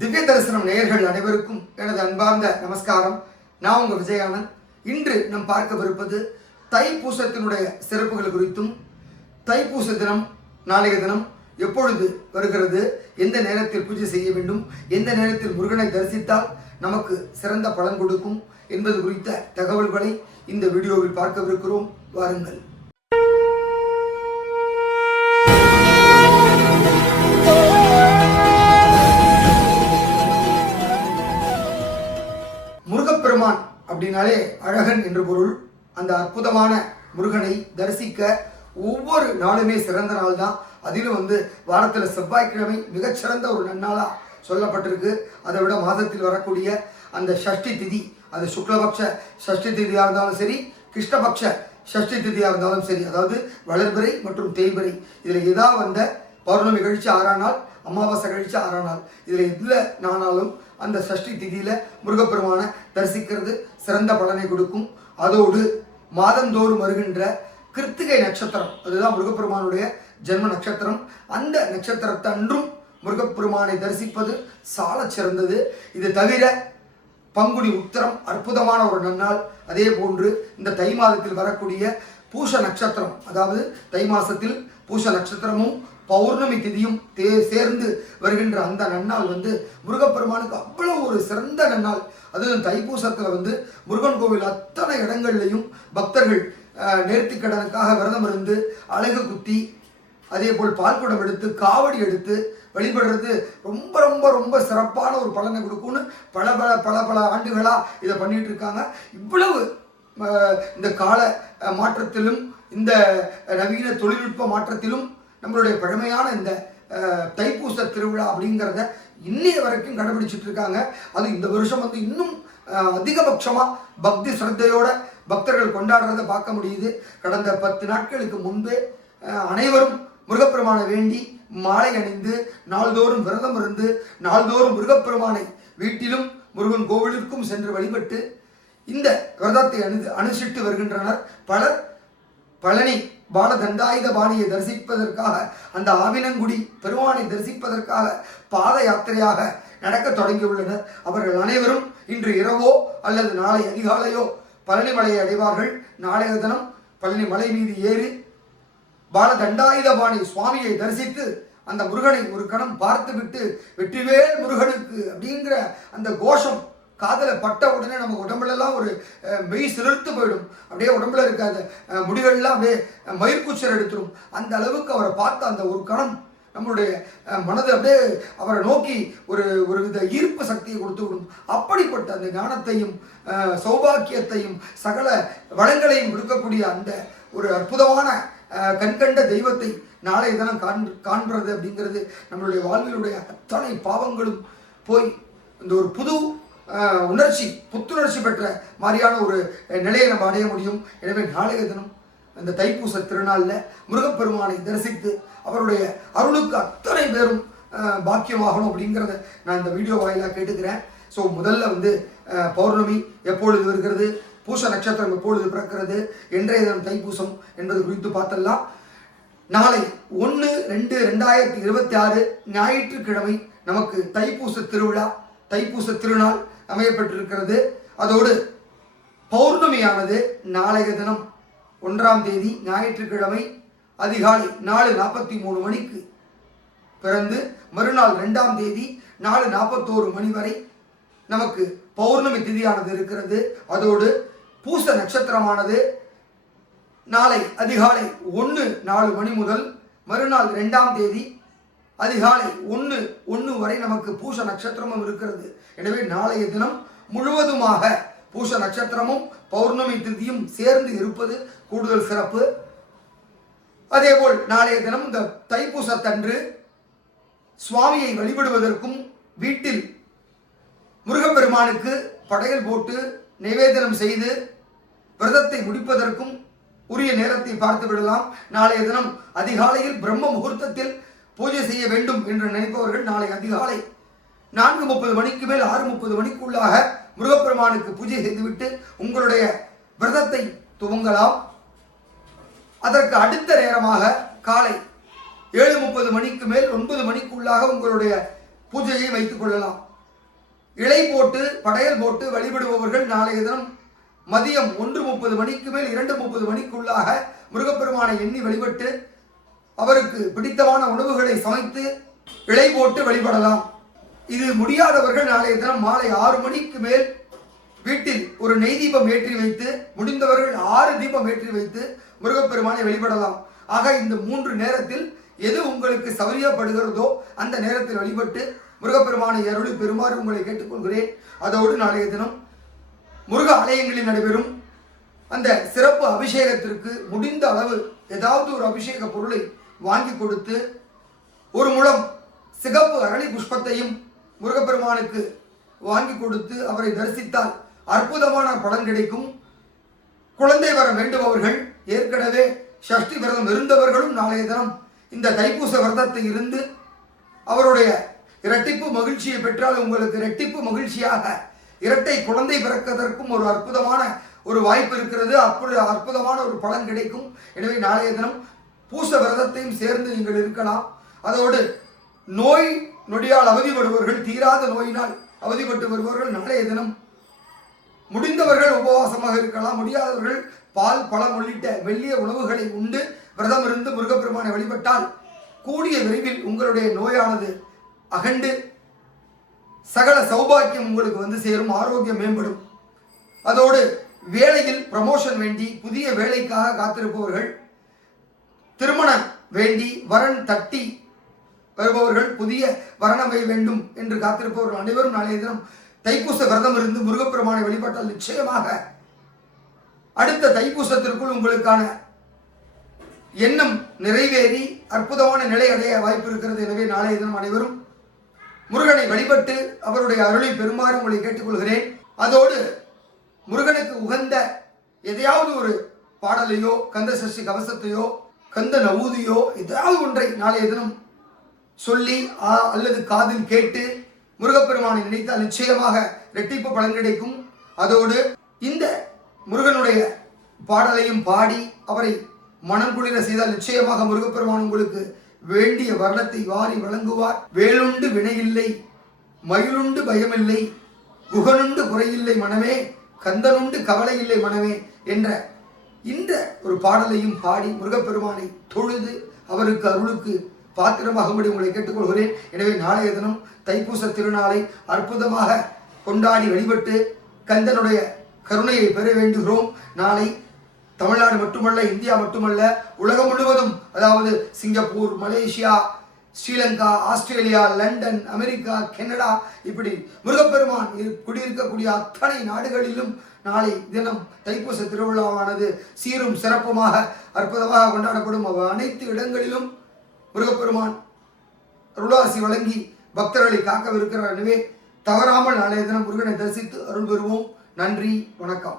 திவ்ய தரிசனம் நேயர்கள் அனைவருக்கும் எனது அன்பார்ந்த நமஸ்காரம். நான் உங்கள் விஜயானந்த். இன்று நாம் பார்க்கவிருப்பது தைப்பூசத்தினுடைய சிறப்புகள் குறித்தும், தைப்பூச தினம் நாளைய தினம் எப்பொழுது வருகிறது, எந்த நேரத்தில் பூஜை செய்ய வேண்டும், எந்த நேரத்தில் முருகனை தரிசித்தால் நமக்கு சிறந்த பலன் கொடுக்கும் என்பது குறித்த தகவல்களை இந்த வீடியோவில் பார்க்கவிருக்கிறோம். வாருங்கள். முருகப்பெருமான் அப்படின்னாலே அழகன் என்று பொருள். அந்த அற்புதமான முருகனை தரிசிக்க ஒவ்வொரு நாளுமே சிறந்த நாள் தான். அதிலும் வாரத்தில் செவ்வாய்க்கிழமை மிகச்சிறந்த ஒரு நன்னாளாக சொல்லப்பட்டிருக்கு. அதை விட மாதத்தில் வரக்கூடிய அந்த ஷஷ்டி திதி, அது சுக்லபக்ஷ ஷஷ்டி திதியாக இருந்தாலும் சரி, கிருஷ்ணபக்ஷ ஷஷ்டி திதியாக இருந்தாலும் சரி, அதாவது வளர்பிறை மற்றும் தேய்பிறை, இதில் ஏதாவது வந்த பௌர்ணமி கழிச்சு 6ஆம் நாள், அமாவாசை கழிச்சு 6ஆம் நாள், இதில் எதில் நானாலும் அந்த சஷ்டி திதியில் முருகப்பெருமானை தரிசிக்கிறது சிறந்த பலனை கொடுக்கும். அதோடு மாதந்தோறும் வருகின்ற கிருத்திகை நட்சத்திரம், அதுதான் முருகப்பெருமானுடைய ஜென்ம நட்சத்திரம். அந்த நட்சத்திரத்தன்றும் முருகப்பெருமானை தரிசிப்பது சால சிறந்தது. இது தவிர பங்குனி உத்திரம் அற்புதமான ஒரு நன்னாள். அதே போன்று இந்த தை மாதத்தில் வரக்கூடிய பூச நட்சத்திரம், அதாவது தை மாசத்தில் பூச நட்சத்திரமும் பௌர்ணமி திதியும் சேர்ந்து வருகின்ற அந்த நன்னாள் முருகப்பெருமானுக்கு அவ்வளவு ஒரு சிறந்த நன்னாள். அதுவும் தைப்பூசத்தில் முருகன் கோவில் அத்தனை இடங்கள்லையும் பக்தர்கள் நேர்த்திக்கடனுக்காக விரதம் இருந்து அழகு குத்தி, அதே போல் பால்குடம் எடுத்து காவடி எடுத்து வழிபடுறது ரொம்ப ரொம்ப ரொம்ப சிறப்பான ஒரு பலனை கொடுக்கும்னு பல ஆண்டுகளாக இதை பண்ணிட்டு இருக்காங்க. இவ்வளவு இந்த கால மாற்றத்திலும் இந்த நவீன தொழில்நுட்ப மாற்றத்திலும் நம்மளுடைய பழமையான இந்த தைப்பூச திருவிழா அப்படிங்கிறத இன்னைய வரைக்கும் கடைபிடிச்சிட்டு இருக்காங்க. அது இந்த வருஷம் இன்னும் அதிகபட்சமாக பக்தி ஸ்ரத்தையோட பக்தர்கள் கொண்டாடுறதை பார்க்க முடியுது. கடந்த 10 நாட்களுக்கு முன்பே அனைவரும் முருகப்பெருமானை வேண்டி மாலை அணிந்து நாள்தோறும் விரதம் இருந்து நாள்தோறும் முருகப்பெருமானை வீட்டிலும் முருகன் கோவிலுக்கும் சென்று வழிபட்டு இந்த விரதத்தை அனுஷ்டித்து வருகின்றனர். பலர் பழனி பாலதண்டாயுத பாணியை தரிசிப்பதற்காக, அந்த ஆவினங்குடி பெருமானை தரிசிப்பதற்காக பாத யாத்திரையாக நடக்க தொடங்கியுள்ளனர். அவர்கள் அனைவரும் இன்று இரவோ அல்லது நாளை அதிகாலையோ பழனி மலையை அடைவார்கள். நாளைய தினம் பழனி மலை மீது ஏறி பாலதண்டாயுத பாணி சுவாமியை தரிசித்து அந்த முருகனை ஒரு கணம் பார்த்துவிட்டு வெற்றிவேல் முருகனுக்கு அப்படிங்கிற அந்த கோஷம் காதல பட்ட உடனே நம்ம உடம்புலலாம் ஒரு மெய் சிலிர்த்து போயிடும். அப்படியே உடம்புல இருக்காது முடிகள்லாம் அப்படியே மயிர்கூச்சல் எடுத்துரும். அந்த அளவுக்கு அவரை பார்த்த அந்த ஒரு கணம் நம்மளுடைய மனது அப்படியே அவரை நோக்கி ஒரு வித ஈர்ப்பு சக்தியை கொடுத்து விடும். அப்படிப்பட்ட அந்த ஞானத்தையும் சௌபாக்கியத்தையும் சகல வளங்களையும் கொடுக்கக்கூடிய அந்த ஒரு அற்புதமான கண்கண்ட தெய்வத்தை நாளைய தினம் காண்பது அப்படிங்கிறது நம்மளுடைய வாழ்விலுடைய அத்தனை பாவங்களும் போய் இந்த ஒரு புது உணர்ச்சி, புத்துணர்ச்சி பெற்ற மாதிரியான ஒரு நிலையை நம்ம அடைய முடியும். எனவே நாளைய தினம் இந்த தைப்பூச திருநாளில் முருகப்பெருமானை தரிசித்து அவருடைய அருளுக்கு அத்தனை பேரும் பாக்கியமாகணும் அப்படிங்கிறத நான் இந்த வீடியோ வாயிலாக கேட்டுக்கிறேன். ஸோ முதல்ல பௌர்ணமி எப்பொழுது வருகிறது, பூச நட்சத்திரம் எப்பொழுது பிறக்கிறது, என்றைய தினம் தைப்பூசம் என்பது குறித்து பார்த்தலாம். நாளை 1/2/2026 ஞாயிற்றுக்கிழமை நமக்கு தைப்பூச திருவிழா, தைப்பூச திருநாள் அமையப்பட்டிருக்கிறது. அதோடு பௌர்ணமியானது நாளைய தினம் 1ஆம் தேதி ஞாயிற்றுக்கிழமை அதிகாலை 4:43 மணிக்கு பிறந்து மறுநாள் 2ஆம் தேதி 4:41 மணி வரை நமக்கு பௌர்ணமி திதியானது இருக்கிறது. அதோடு பூச நட்சத்திரமானது நாளை அதிகாலை 1:04 மணி முதல் மறுநாள் 2ஆம் தேதி அதிகாலை 1:01 வரை நமக்கு பூச நட்சத்திரமும் இருக்கிறது. எனவே நாளைய தினம் முழுவதுமாக பூச நட்சத்திரமும் பௌர்ணமி திதியும் சேர்ந்து இருப்பது கூடுதல் சிறப்பு. அதேபோல் நாளைய தினம் இந்த தைப்பூசத்தன்று சுவாமியை வழிபடுவதற்கும் வீட்டில் முருகப்பெருமானுக்கு படையல் போட்டு நிவேதனம் செய்து விரதத்தை முடிப்பதற்கும் உரிய நேரத்தை பார்த்து விடலாம். நாளைய தினம் அதிகாலையில் பிரம்ம முகூர்த்தத்தில் பூஜை செய்ய வேண்டும் என்று நினைப்பவர்கள் நாளை அதிகாலை 4:30 மணிக்கு மேல் 6:30 மணிக்குள்ளாக முருகப்பெருமானுக்கு பூஜை செய்துவிட்டு உங்களுடைய விரதத்தை துவங்கலாம். அதற்கு அடுத்த நேரமாக காலை 7:30 மணிக்கு மேல் 9 மணிக்குள்ளாக உங்களுடைய பூஜையை வைத்துக் கொள்ளலாம். இலை போட்டு படையல் போட்டு வழிபடுபவர்கள் நாளைய தினம் மதியம் 1:30 மணிக்கு மேல் 2:30 மணிக்குள்ளாக முருகப்பெருமானை எண்ணி வழிபட்டு அவருக்கு பிடித்தமான உணவுகளை சமைத்து இலை போட்டு வழிபடலாம். இது முடியாதவர்கள் நாளைய தினம் மாலை 6 மணிக்கு மேல் வீட்டில் ஒரு நெய் தீபம் ஏற்றி வைத்து, முடிந்தவர்கள் 6 தீபம் ஏற்றி வைத்து முருகப்பெருமானை வழிபடலாம். ஆக இந்த 3 நேரத்தில் எது உங்களுக்கு சௌரியப்படுகிறதோ அந்த நேரத்தில் வழிபட்டு முருகப்பெருமானை அருளி பெறுமாறு உங்களை கேட்டுக்கொள்கிறேன். அதோடு நாளைய தினம் முருக ஆலயங்களில் நடைபெறும் அந்த சிறப்பு அபிஷேகத்திற்கு முடிந்த அளவு ஏதாவது ஒரு அபிஷேக பொருளை வாங்கி கொடுத்து, ஒரு முழம் சிகப்பு அரளி புஷ்பத்தையும் முருகப்பெருமானுக்கு வாங்கி கொடுத்து அவரை தரிசித்தால் அற்புதமான பலன் கிடைக்கும். குழந்தை வர வேண்டுபவர்கள், ஏற்கனவே சஷ்டி விரதம் இருந்தவர்களும் நாளைய தினம் இந்த தைப்பூச விரதத்தை இருந்து அவருடைய இரட்டிப்பு மகிழ்ச்சியை பெற்றால் உங்களுக்கு இரட்டிப்பு மகிழ்ச்சியாக இரட்டை குழந்தை பிறக்கதற்கும் ஒரு அற்புதமான ஒரு வாய்ப்பு இருக்கிறது. அப்படி அற்புதமான ஒரு பலன் கிடைக்கும். எனவே நாளைய தினம் பூச விரதத்தையும் சேர்ந்து நீங்கள் இருக்கலாம். அதோடு நோய் நொடியால் அவதிப்படுபவர்கள், தீராத நோயினால் அவதிப்பட்டு வருபவர்கள் நாளைய தினம் முடிந்தவர்கள் உபவாசமாக இருக்கலாம். முடியாதவர்கள் பால் பழம் உள்ளிட்ட மெல்லிய உணவுகளை உண்டு விரதம் இருந்து முருகப்பெருமானை வழிபட்டால் கூடிய விரைவில் உங்களுடைய நோயானது அகண்டு சகல சௌபாக்கியம் உங்களுக்கு வந்து சேரும், ஆரோக்கியம் மேம்படும். அதோடு வேலையில் ப்ரமோஷன் வேண்டி புதிய வேலைக்காக காத்திருப்பவர்கள், திருமணம் வேண்டி வரன் தட்டி வருபவர்கள், புதிய வரணமை வேண்டும் என்று காத்திருப்பவர்கள் அனைவரும் நாளைய தினம் தைப்பூச விரதம் இருந்து முருகப்பெருமானை வழிபட்டால் நிச்சயமாக அடுத்த தைப்பூசத்திற்குள் உங்களுக்கான எண்ணம் நிறைவேறி அற்புதமான நிலை அடைய வாய்ப்பு இருக்கிறது. எனவே நாளைய தினம் அனைவரும் முருகனை வழிபட்டு அவருடைய அருளை பெறுமாறு உங்களை கேட்டுக்கொள்கிறேன். அதோடு முருகனுக்கு உகந்த எதையாவது ஒரு பாடலையோ, கந்த சஷ்டி கவசத்தையோ, கந்த நவூதியோ, ஏதாவது ஒன்றை நாளைய தினம் சொல்லி அல்லது காதில் கேட்டு முருகப்பெருமானை நினைத்தால் நிச்சயமாக இரட்டிப்பு பலன் கிடைக்கும். அதோடு இந்த முருகனுடைய பாடலையும் பாடி அவரை மனம் குளிர செய்தால் நிச்சயமாக முருகப்பெருமான் உங்களுக்கு வேண்டிய வர்ணத்தை வாரி வழங்குவார். வேலுண்டு வினையில்லை, மயிலுண்டு பயமில்லை, குகனுண்டு குறையில்லை மனமே, கந்தனுண்டு கவலை இல்லை மனமே என்ற இந்த ஒரு பாடலையும் பாடி முருகப்பெருமானை தொழுது அவருக்கு அருளுக்கு பாத்திரமாகும்படி உங்களை கேட்டுக்கொள்கிறேன். எனவே நாளைய தினம் தைப்பூச திருநாளை அற்புதமாக கொண்டாடி வழிபட்டு கந்தனுடைய கருணையை பெற வேண்டுகிறோம். நாளை தமிழ்நாடு மட்டுமல்ல, இந்தியா மட்டுமல்ல, உலகம் முழுவதும், அதாவது Singapore, Malaysia, Sri Lanka, Australia, London, America, Canada, இப்படி முருகப்பெருமான் குடியிருக்கக்கூடிய அத்தனை நாடுகளிலும் நாளை தினம் தைப்பூச திருவிழாவானது சீரும் சிறப்புமாக அற்புதமாக கொண்டாடப்படும். அனைத்து இடங்களிலும் முருகப்பெருமான் அருளாசி வழங்கி பக்தர்களை காக்கவிருக்கிறார். எனவே தவறாமல் நாளைய தினம் முருகனை தரிசித்து அருள் பெறுவோம். நன்றி, வணக்கம்.